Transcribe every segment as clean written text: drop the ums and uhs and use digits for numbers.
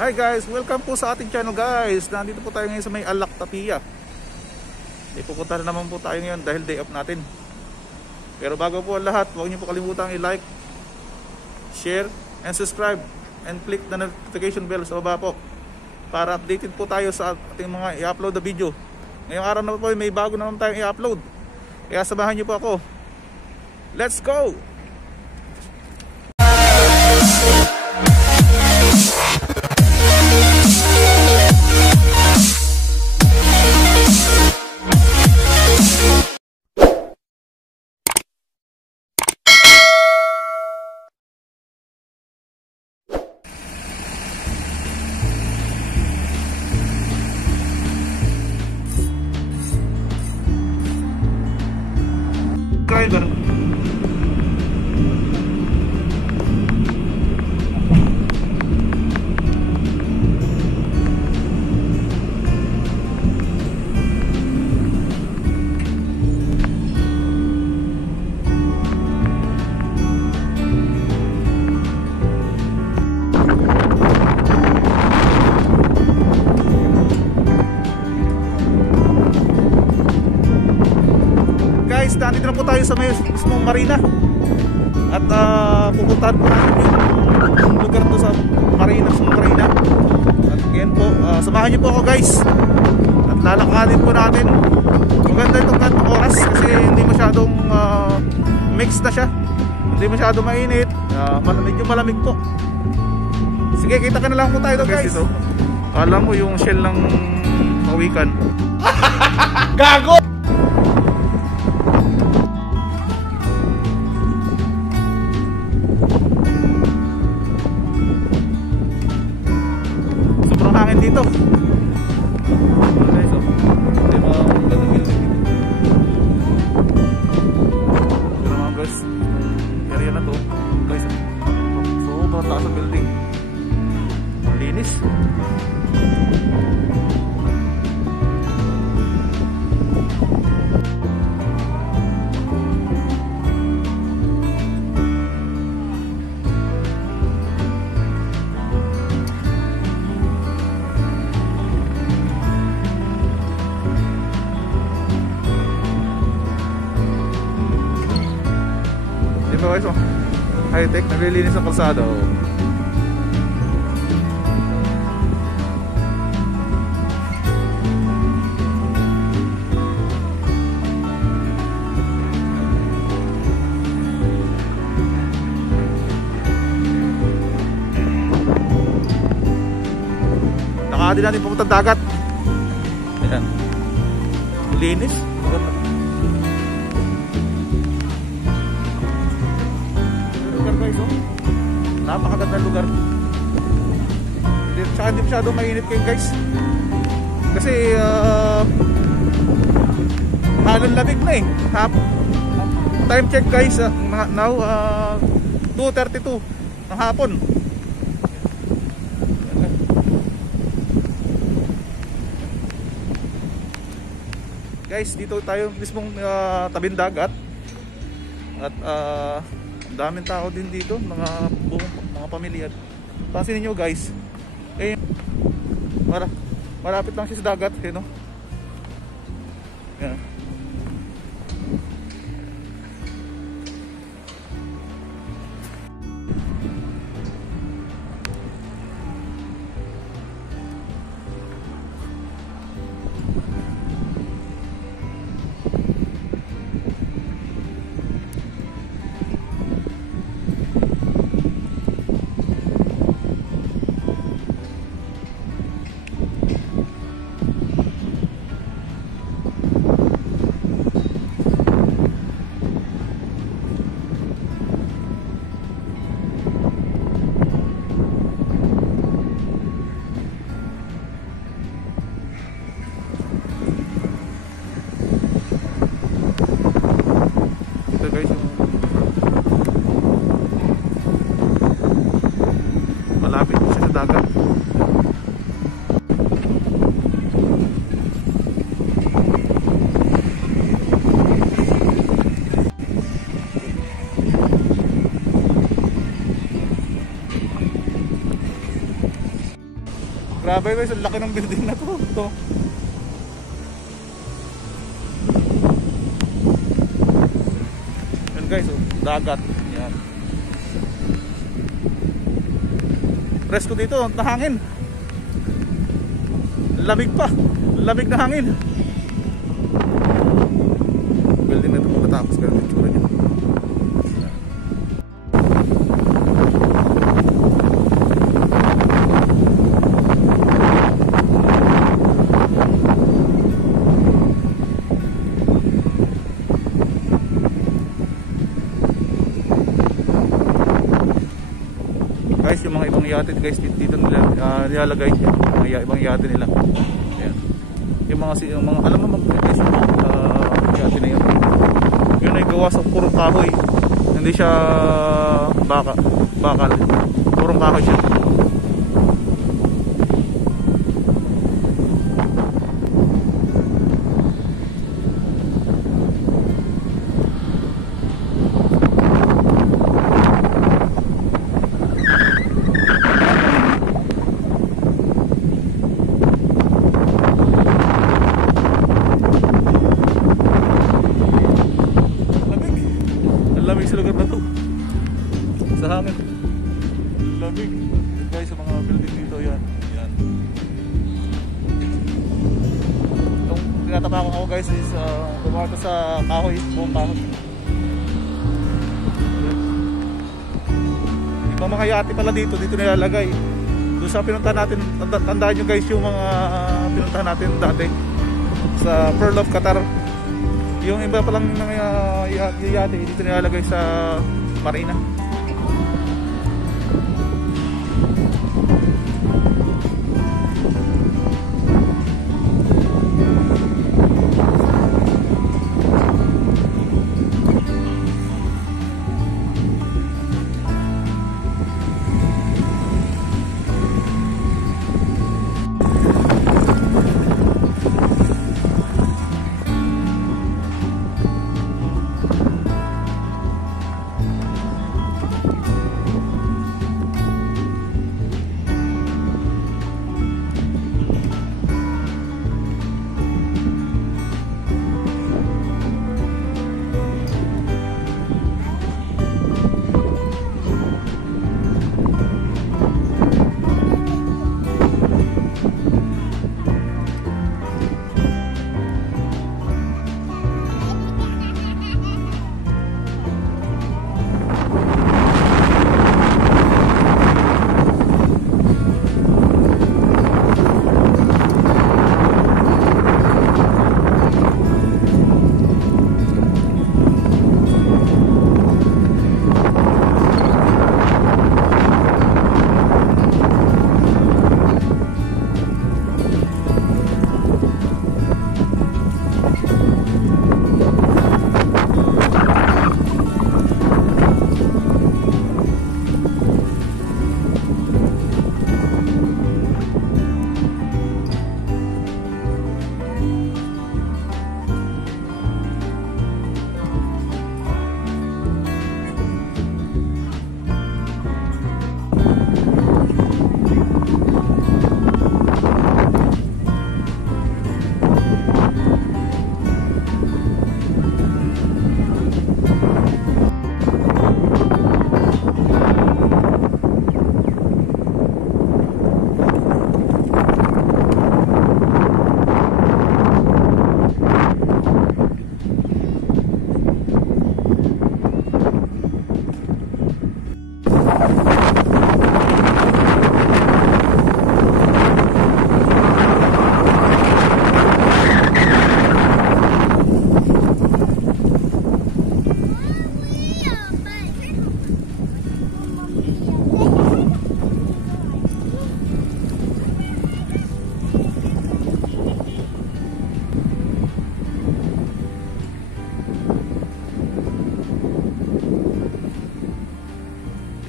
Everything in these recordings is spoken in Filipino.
Hi guys, welcome po sa ating channel guys. Nandito po tayo ngayon sa may Alak Tapia. Pupunta na naman po tayo ngayon dahil day off natin. Pero bago po ang lahat, huwag niyo po kalimutang i-like, share, and subscribe, and click the notification bell sa baba po para updated po tayo sa ating mga i-upload na video. Ngayong araw na po may bago naman tayong i-upload, kaya samahan niyo po ako. Let's go! Driver. Guys, nandito na po tayo sa may mismong marina. At pupuntahan po natin yung lugar to sa marina, At ngayon po, samahan niyo po ako guys. At lalakarin po natin. Maganda itong gantong oras kasi hindi masyadong mix na siya. Hindi masyadong mainit. Medyo malamig po. Sige, kita ka na lang po tayo to guys. Ito, alam mo yung shell ng pawikan. Gago! Dito. Guys, diba ang ganda building dito. Pero mga guys, area na to guys, sobrang taas ang building. Linis. Guys, high-tech, naglilinis ang kalsada. Nakakadi natin pumunta dagat. Ayan, linis. Napakagandang lugar. Tsaka hindi masyadong mainit kayo guys. Kasi halong lamig na eh. Time check guys, now 2:32 ng hapon. Guys, dito tayo mismong tabing dagat. At daming tao din dito, mga pamilya. Pansinin nyo guys, eh, malapit lang siya sa dagat, you know? Yan. Guys, malapit po siya sa dagat. Grabe guys, ang laki ng building na to. Ito. Yan guys, oh, dagat. Yan. Presko dito, nahangin. Lamig pa. Lamig na hangin. Building na ito pagkatapos ganun yung tsura niya. Guys, yung mga ibang yate guys dito nila nilalagay yung mga ibang yate nila. Ayan. Yung mga alam mo guys yung yate na yun. Yun ay gawa sa purong kahoy. Hindi siya bakal. Purong kahoy siya. Lamig sa lugar na to. Sa hangin. Lamig. Guys, sa mga building dito yan. Yan. Itong tinatapakan ako guys is gumawa sa kahoy. Buong kahoy. Ibang mga yate pala dito nilalagay. Doon sa pinuntahan natin, tandaan nyo guys yung mga pinuntahan natin dati sa Pearl of Qatar. Yung iba palang mga yate dito nilalagay sa marina.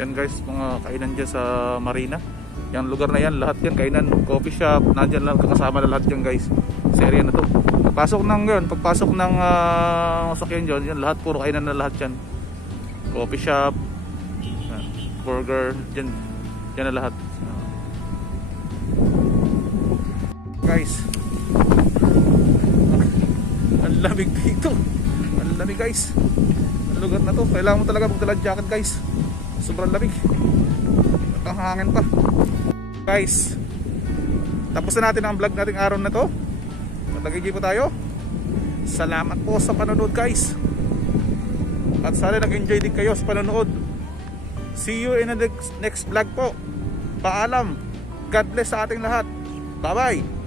Yan guys, mga kainan dyan sa marina. Yung lugar na yan, lahat yan kainan, coffee shop, nandyan lang, kakasama na lahat yan guys. Sa area na to. Pagpasok ng masakyan dyan, yan lahat puro kainan na lahat yan. Coffee shop, burger, dyan na lahat. guys. Ang lamig dito. Ang lamig guys. Ang lugar na to, kailangan mo talaga magdala jacket guys. Sobrang lamig. At ang hangin pa. Guys, tapos na natin ang vlog nating araw na to. Nag-GG po tayo. Salamat po sa panonood guys. At sana nag-enjoy din kayo sa panonood. See you in the next vlog po. Paalam. God bless sa ating lahat. Bye bye.